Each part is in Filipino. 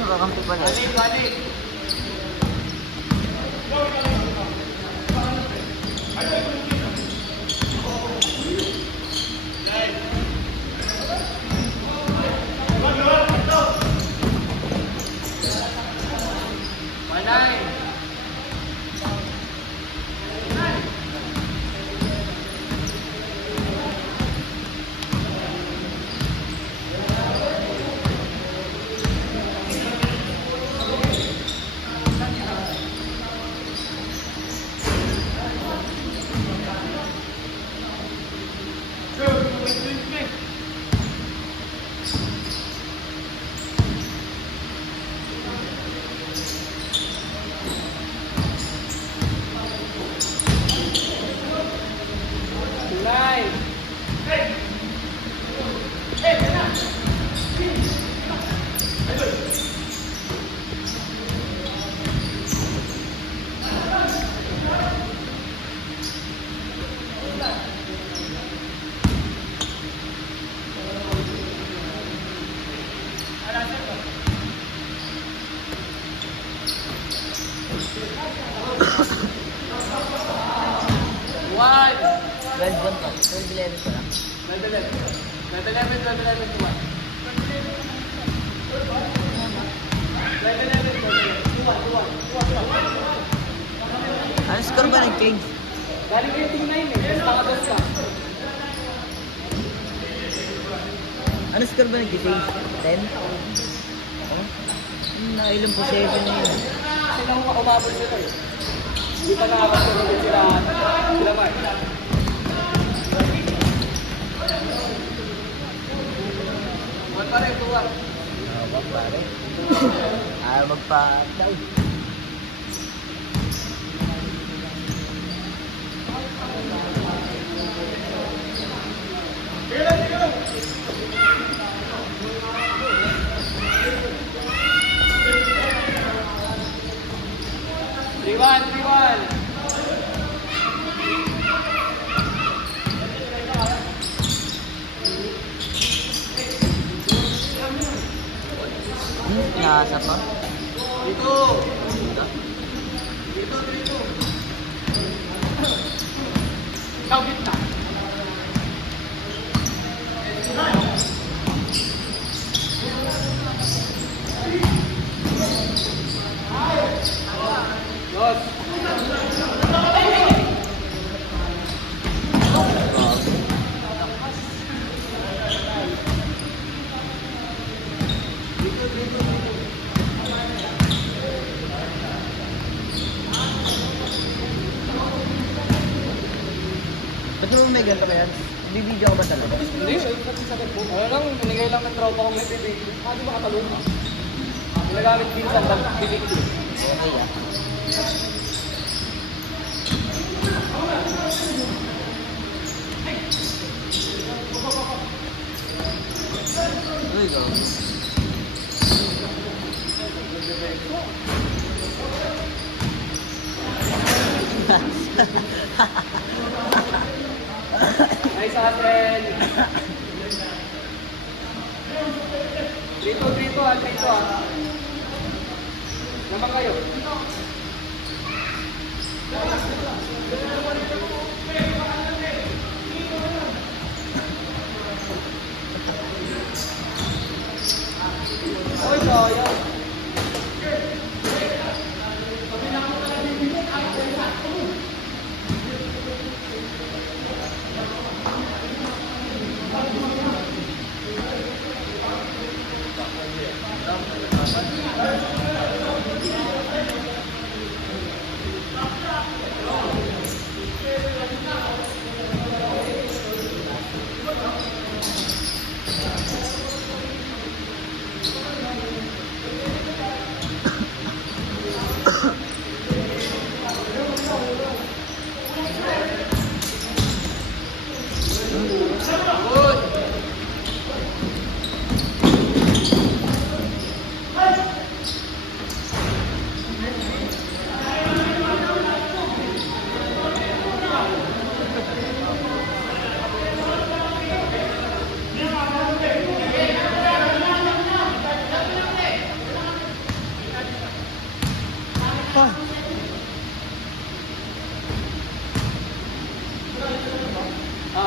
Nakakampi pala. Balik. Red one pa. 12-11 pa lang. 11. Ano score ba nag-change? Galing 18-9 eh. Nakagas ka. Ano score ba nag-change? 10? Oh? Ilang possession na yun. Sila umabot sila eh. Hindi pa nakakasunod sila. Sila ba? Wag pa rin, tuwa. Wag pare. Ayaw magpa-try. Riwan. Nasa pa? Dito. Ikaw kita. Ba't mo may ganito kaya? Bibidyo ko ba talaga? Hindi, ano lang, binigay lang ng tropa kong may bibig. Di ba katalong? Ginagamit pinsan lang, bibig. Okay ah. Uy, go. Nice hustle. Dito ah. Naman kayo. Oy, sayang.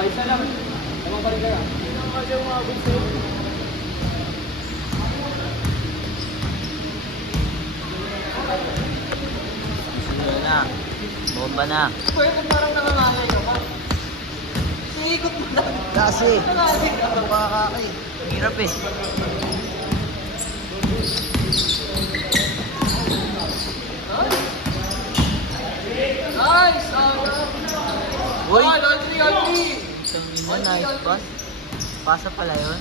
Isa lang. Tamang pa rin kaya. Sige na. Bomba na. Pwede kung parang nangangalay ka pa. Iikot mo na. Kasi, Nangangalay ka pa. mukha ka eh. Hirap eh. Nice! Uy! Altri! Ito nice pass. Pasa pala yun.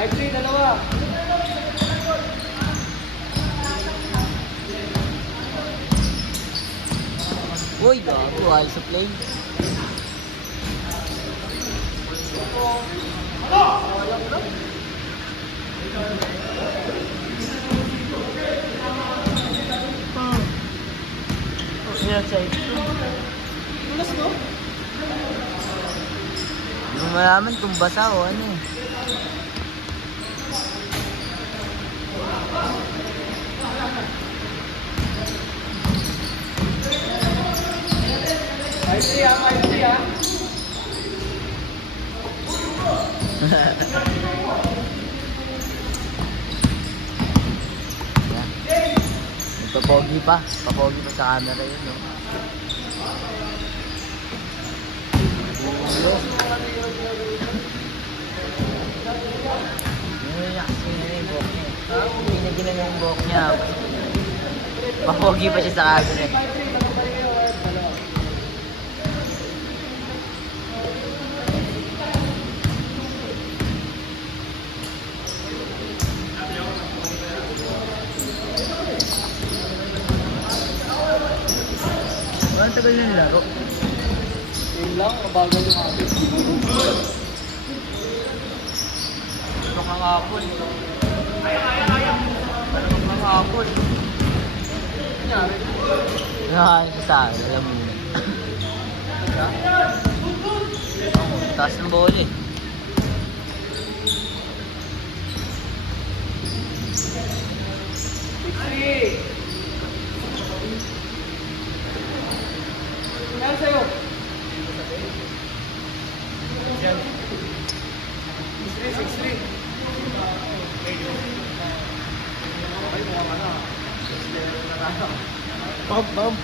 Five three, dalawa. Uy, gago. Halos sa plane. Hirap sa ito. Tulas ko? Hindi mo malaman kung basa o ano eh. Five three ah. Yan. Papogi pa sa camera yun, no? Ginagina niya yung buhok niya. Papogi pa siya sa camera. Ang tagal yung laro. Yun lang, mabagal yung akin. Ito kang hapon. Parang kang hapon. Nangyari. Nakain siya sa akin, alam mo yun. Taas ng bola eh. Three. Yan sa'yo. 6-3. Ay, mukha ka na. Bam!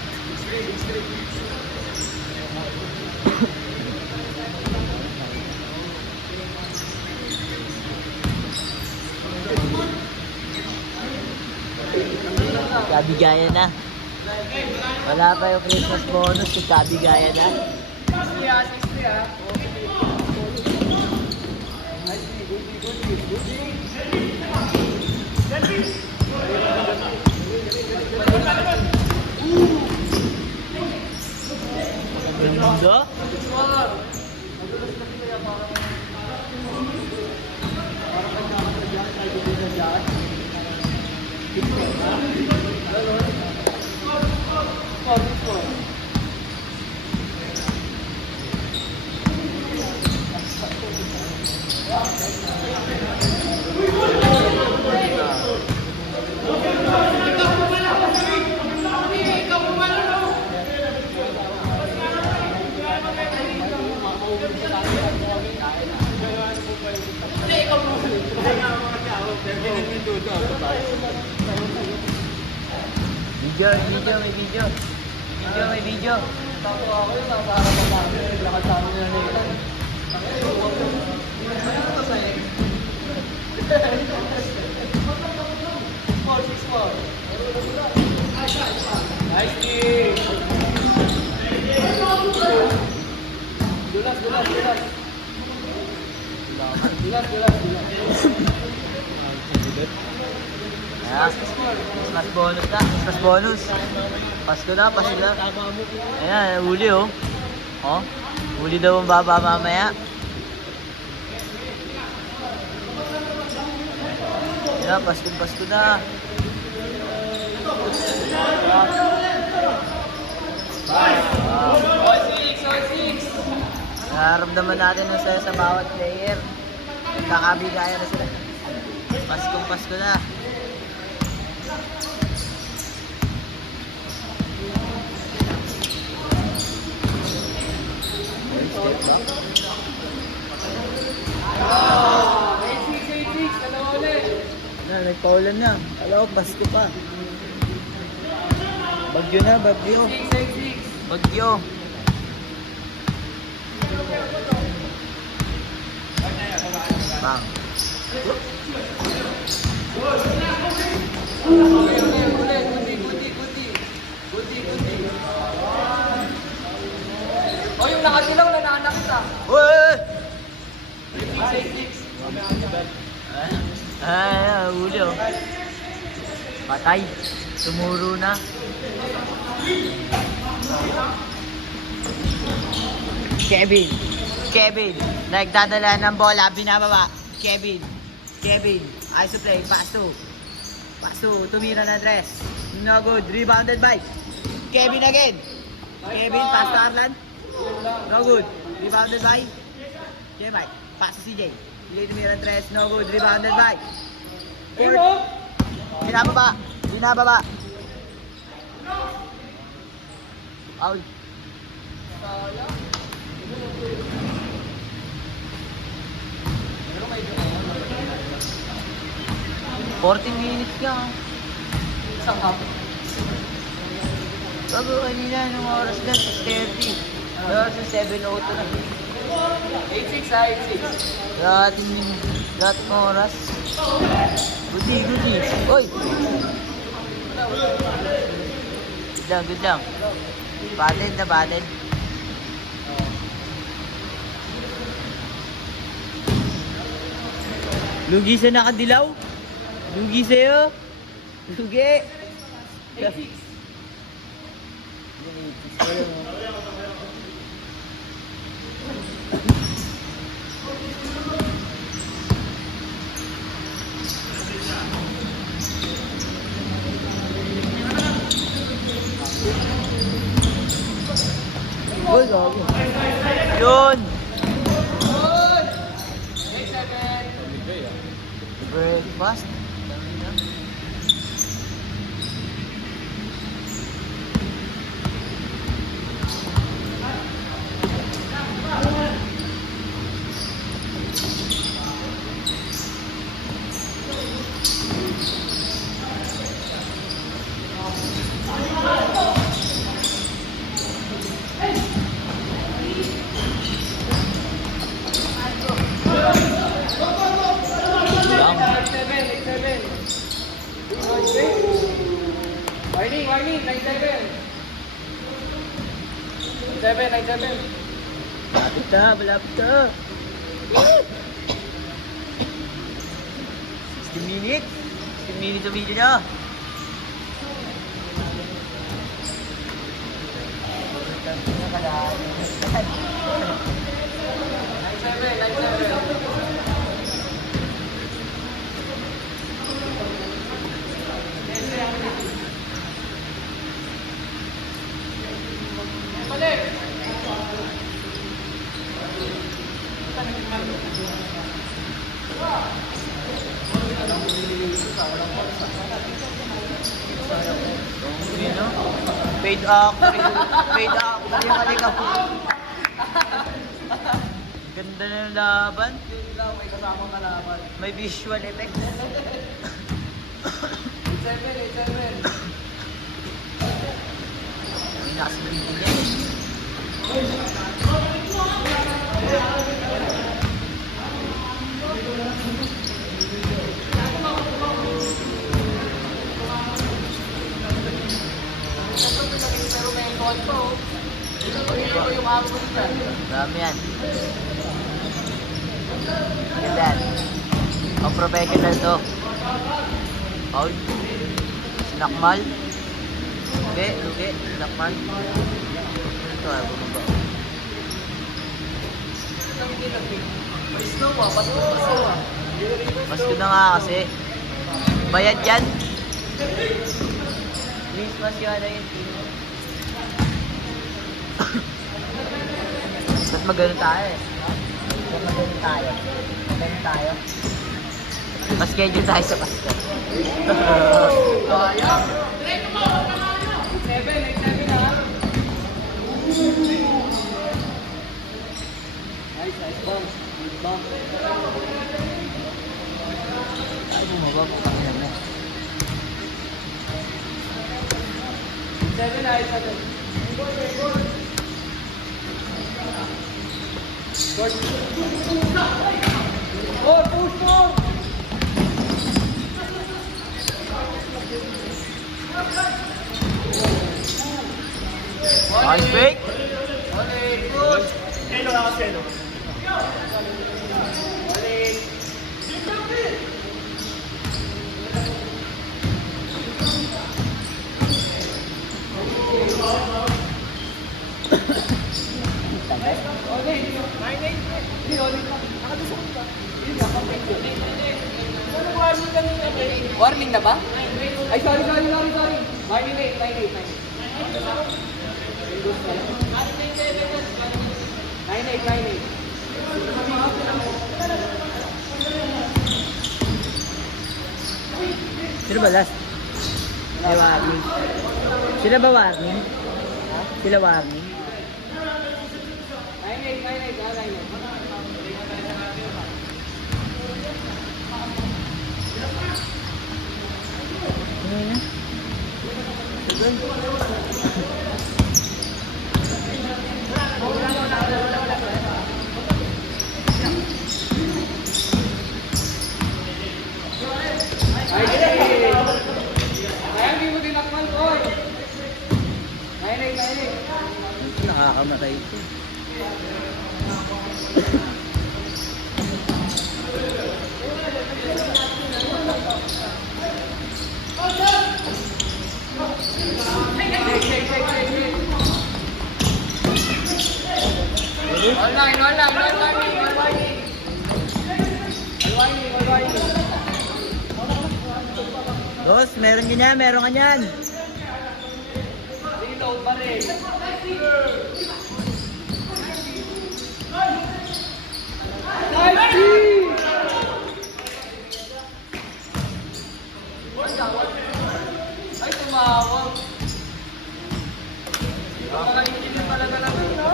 Kabigaya na. Wala pa yung Christmas bonus, kabigaya na. 60 ah, 60 ah. Ang mundo? Video, may video. May video. Tapo ako yung nasa harapan namin. Lakad sa amin na nila. Nice kick! Dulas. Ayan, Christmas bonus na, Christmas bonus. Pasko na. Ayan, huli oh. Oh, huli daw ang baba mamaya. Ayan, Pasko na. Nararamdaman natin ang saya sa bawat player. Kakabigaya na sila. Pasko na. Nagpaulan na. Alam ko, Pasko pa. Bagyo na, bagyo. Bang. Oh, yung nakasilaw na naanakit ah. Uy! 6. Huli oh. Patay. Tumuro na. Kevin. Nagdadala ng bola, binababa. Kevin. Ayos to play. Paso. Tumira na dress. No good. Rebounded by Kevin again. Pass to Arlan. No good. Rebounded by J-Mike. Pass to CJ. Tumira na dress. No good. Rebounded by Ford. Binababa. Out. 14 minutes ka. Isang hapon. Bago kanina, nung oras na, 6:30. Oras na 7:02 na. 8-6 ah, 8-6. Lahat ng oras. Goodie. Oy! Good lang. Batted. Lugi sa nakadilaw. Lugi sa'yo. Lugi. 8-6. Uy, gago. Yun! Good! 8-7. Breakfast. warning, 9-7. 9-7. Malapit na, malapit na. 16 minutes. 16 minutes ang video nyo. Balik! Fade actor. Fade actor yung halika po. Ganda na ng laban. Yun lang, may kasamang kalaban. May visual effects. 8-7. May nakasibigin niya eh. Pero may call ko. Ito yung ako dyan. Dami yan. Ganda yan. Ang professional to. Paul. Sinakmal. Lugi. Sinakmal. Ito ay bumaba. May snow ah, bato ah. Mas good na nga kasi. Bayad yan. Please, mas yun na yun. Tapos magano tayo eh. Magano tayo. Mas schedule tayo sa Pasko. Kaya. 7 ha. Nice bounce. Good bounce. Ay, bumaba po kami na. 7 ay 7. Short. Oh, push more. One break. Push. Hello, Marcelo. Warning na ba? Ay, sorry. Warning 8. 9-8. Sino ba last? May warning. Sila ba warning? Sila warning? 9-8. Ano na? Kaya hindi mo tinakman ko. 9-8. Nakakamatay ito. Warning. Boss, meron ka niyan. Reload pa rin. Ay, tumawag. Nakakaintindi talaga naman, no?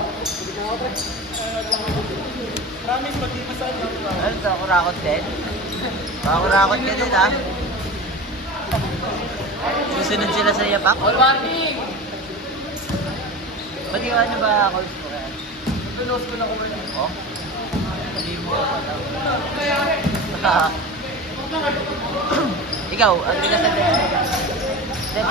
Promise, pag di masaan lang ba? Ano, kakurakot din? Kakurakot ka din, ha? Susunod sila sa yapak? All warning! Pati ano ba calls mo yan? Pinost ko na ko rin. Oh? Hindi mo pa pala. Ikaw, ang bilas ng step. Step